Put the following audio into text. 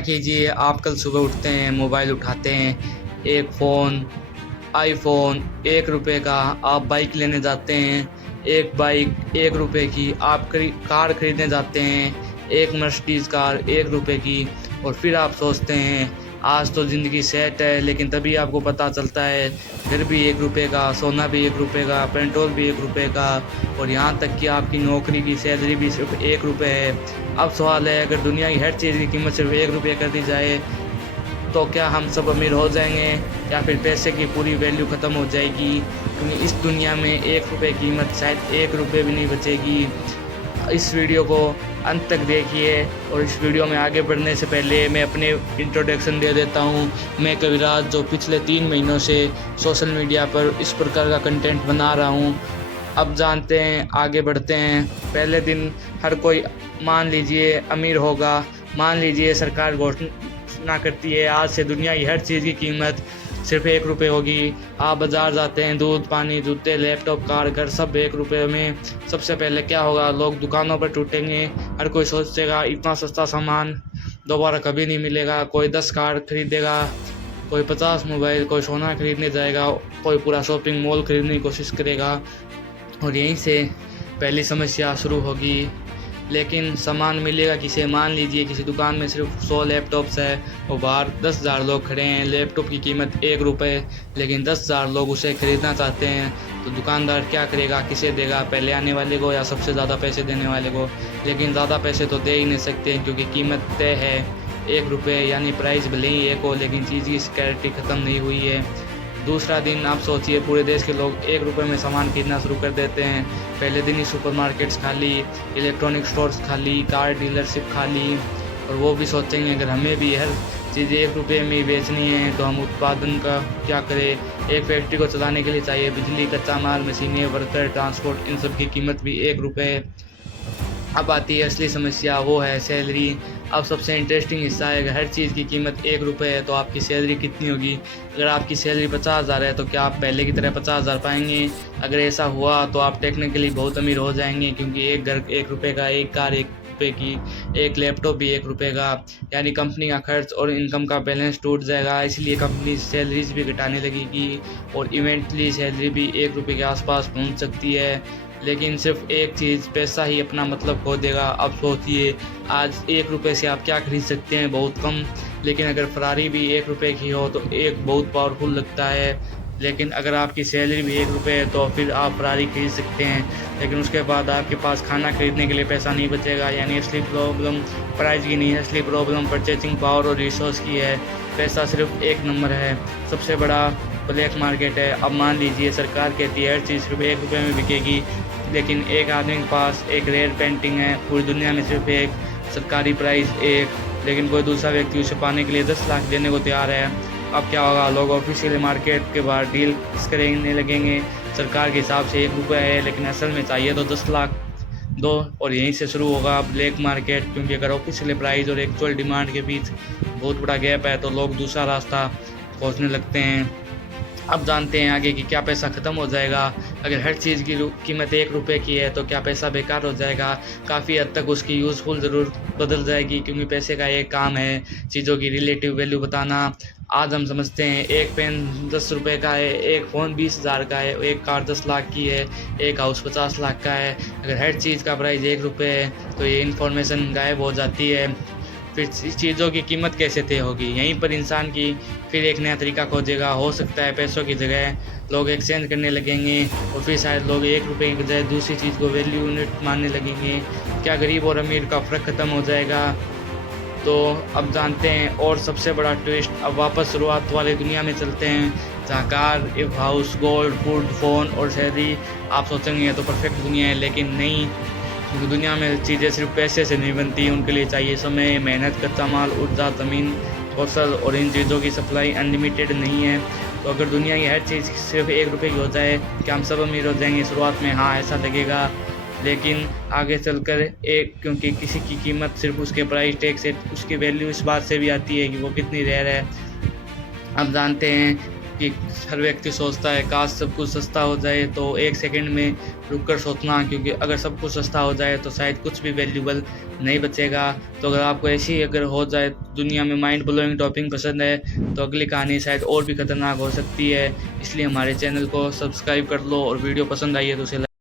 कीजिए, आप कल सुबह उठते हैं, मोबाइल उठाते हैं, एक फ़ोन, आईफ़ोन ₹1 का, आप बाइक लेने जाते हैं, एक बाइक ₹1 की, आप कार खरीदने जाते हैं, एक मर्सिडीज़ कार ₹1 की, और फिर आप सोचते हैं आज तो ज़िंदगी सेट है, लेकिन तभी आपको पता चलता है घर भी ₹1 का, सोना भी ₹1 का, पेट्रोल भी ₹1 का, और यहाँ तक कि आपकी नौकरी की सैलरी भी सिर्फ़ ₹1 है। अब सवाल है, अगर दुनिया की हर चीज़ की कीमत सिर्फ़ ₹1 कर दी जाए, तो क्या हम सब अमीर हो जाएँगे, या फिर पैसे की पूरी वैल्यू ख़त्म हो जाएगी? क्योंकि इस दुनिया में ₹1 कीमत शायद ₹1 भी नहीं बचेगी। इस वीडियो को अंत तक देखिए, और इस वीडियो में आगे बढ़ने से पहले मैं अपने इंट्रोडक्शन दे देता हूँ। मैं कविराज, जो पिछले 3 महीनों से सोशल मीडिया पर इस प्रकार का कंटेंट बना रहा हूँ। अब जानते हैं, आगे बढ़ते हैं। पहले दिन हर कोई मान लीजिए अमीर होगा, मान लीजिए सरकार घोषणा करती है आज से दुनिया की हर चीज़ की कीमत सिर्फ़ ₹1 होगी। आप बाज़ार जाते हैं, दूध, पानी, जूते, लैपटॉप, कार, घर सब ₹1 में। सबसे पहले क्या होगा, लोग दुकानों पर टूटेंगे। हर कोई सोचेगा इतना सस्ता सामान दोबारा कभी नहीं मिलेगा। कोई 10 कार खरीदेगा, कोई 50 मोबाइल, कोई सोना खरीदने जाएगा, कोई पूरा शॉपिंग मॉल खरीदने की कोशिश करेगा, और यहीं से पहली समस्या शुरू होगी। लेकिन सामान मिलेगा किसे? मान लीजिए किसी दुकान में सिर्फ 100 लैपटॉप्स है और बाहर 10,000 लोग खड़े हैं। लैपटॉप की कीमत ₹1, लेकिन 10,000 लोग उसे खरीदना चाहते हैं, तो दुकानदार क्या करेगा? किसे देगा? पहले आने वाले को या सबसे ज़्यादा पैसे देने वाले को? लेकिन ज़्यादा पैसे तो दे ही नहीं सकते, क्योंकि कीमत तय है ₹1, यानी प्राइस भले ही एक हो, लेकिन चीज़ की सिक्योरिटी ख़त्म नहीं हुई है। दूसरा दिन आप सोचिए, पूरे देश के लोग ₹1 में सामान खरीदना शुरू कर देते हैं। पहले दिन ही सुपरमार्केट्स खाली, इलेक्ट्रॉनिक स्टोर्स खाली, कार डीलरशिप खाली, और वो भी सोचेंगे अगर हमें भी हर चीज़ ₹1 में ही बेचनी है तो हम उत्पादन का क्या करें। एक फैक्ट्री को चलाने के लिए चाहिए बिजली, कच्चा माल, मशीनें, वर्कर, ट्रांसपोर्ट, इन सब की कीमत भी ₹1 है। अब आती है असली समस्या, वो है सैलरी। अब सबसे इंटरेस्टिंग हिस्सा है, अगर हर चीज़ की कीमत ₹1 है तो आपकी सैलरी कितनी होगी? अगर आपकी सैलरी 50,000 है तो क्या आप पहले की तरह 50,000 पाएंगे? अगर ऐसा हुआ तो आप टेक्निकली बहुत अमीर हो जाएंगे, क्योंकि एक घर ₹1 का, एक कार ₹1 की, एक लैपटॉप भी ₹1 का, यानी कंपनी का खर्च और इनकम का बैलेंस टूट जाएगा। इसलिए कंपनी सैलरीज भी घटाने लगेगी, और इवेंटली सैलरी भी ₹1 के आसपास पहुंच सकती है। लेकिन सिर्फ एक चीज़, पैसा ही अपना मतलब खो देगा। अब सोचिए, आज ₹1 से आप क्या खरीद सकते हैं? बहुत कम। लेकिन अगर फरारी भी ₹1 की हो तो एक बहुत पावरफुल लगता है। लेकिन अगर आपकी सैलरी भी ₹1 है तो फिर आप फरारी खरीद सकते हैं, लेकिन उसके बाद आपके पास खाना खरीदने के लिए पैसा नहीं बचेगा। यानी असली प्रॉब्लम प्राइस की नहीं है, असली प्रॉब्लम परचेजिंग पावर और रिसोर्स की है। पैसा सिर्फ एक नंबर है, सबसे बड़ा ब्लैक मार्केट है। अब मान लीजिए सरकार कहती है हर चीज़ सिर्फ ₹1 में बिकेगी, लेकिन एक आदमी के पास एक रेयर पेंटिंग है, पूरी दुनिया में सिर्फ एक, सरकारी प्राइस 1, लेकिन कोई दूसरा व्यक्ति उसे पाने के लिए 10 लाख देने को तैयार है। अब क्या होगा? लोग ऑफिशियल मार्केट के बाहर डील करने लगेंगे। सरकार के हिसाब से ₹1 है, लेकिन असल में चाहिए तो 10 लाख दो, और यहीं से शुरू होगा ब्लैक मार्केट। क्योंकि अगर ऑफिशियल प्राइस और एक्चुअल डिमांड के बीच बहुत बड़ा गैप है तो लोग दूसरा रास्ता खोजने लगते हैं। अब जानते हैं आगे कि क्या पैसा ख़त्म हो जाएगा। अगर हर चीज़ की कीमत ₹1 की है तो क्या पैसा बेकार हो जाएगा? काफ़ी हद तक उसकी यूज़फुल ज़रूर बदल जाएगी, क्योंकि पैसे का एक काम है चीज़ों की रिलेटिव वैल्यू बताना। आज हम समझते हैं एक पेन ₹10 का है, एक फ़ोन 20,000 का है, एक कार 10 लाख की है, एक हाउस 50 लाख का है। अगर हर चीज़ का प्राइस ₹1 है तो ये इन्फॉर्मेशन गायब हो जाती है। फिर चीज़ों की कीमत कैसे तय होगी? यहीं पर इंसान की फिर एक नया तरीका खोजेगा। हो सकता है पैसों की जगह लोग एक्सचेंज करने लगेंगे, और फिर शायद लोग ₹1 की बजाय दूसरी चीज़ को वैल्यू यूनिट मानने लगेंगे। क्या गरीब और अमीर का फ़र्क ख़त्म हो जाएगा? तो अब जानते हैं, और सबसे बड़ा ट्विस्ट, अब वापस शुरुआत वाली दुनिया में चलते हैं, जहाँ कार, एक हाउस, गोल्ड, फूड, फ़ोन और सैलरी। आप सोचेंगे ये तो परफेक्ट दुनिया है, लेकिन नहीं। क्योंकि दुनिया में चीज़ें सिर्फ पैसे से नहीं बनती, उनके लिए चाहिए समय, मेहनत, कच्चा माल, ऊर्जा, ज़मीन, कौशल, और इन चीज़ों की सप्लाई अनलिमिटेड नहीं है। तो अगर दुनिया की हर चीज़ सिर्फ ₹1 की हो जाए, क्या हम सब अमीर हो जाएंगे? शुरुआत में हाँ, ऐसा लगेगा, लेकिन आगे चलकर क्योंकि किसी की कीमत सिर्फ उसके प्राइस टैग से, उसकी वैल्यू इस बात से भी आती है कि वो कितनी रेयर है। अब जानते हैं कि हर व्यक्ति सोचता है काश सब कुछ सस्ता हो जाए, तो एक सेकंड में रुक कर सोचना, क्योंकि अगर सब कुछ सस्ता हो जाए तो शायद कुछ भी वैल्यूबल नहीं बचेगा। तो अगर आपको ऐसी अगर हो जाए दुनिया में माइंड ब्लोइंग टॉपिक पसंद है तो अगली कहानी शायद और भी खतरनाक हो सकती है। इसलिए हमारे चैनल को सब्सक्राइब कर लो और वीडियो पसंद आई है तो उसे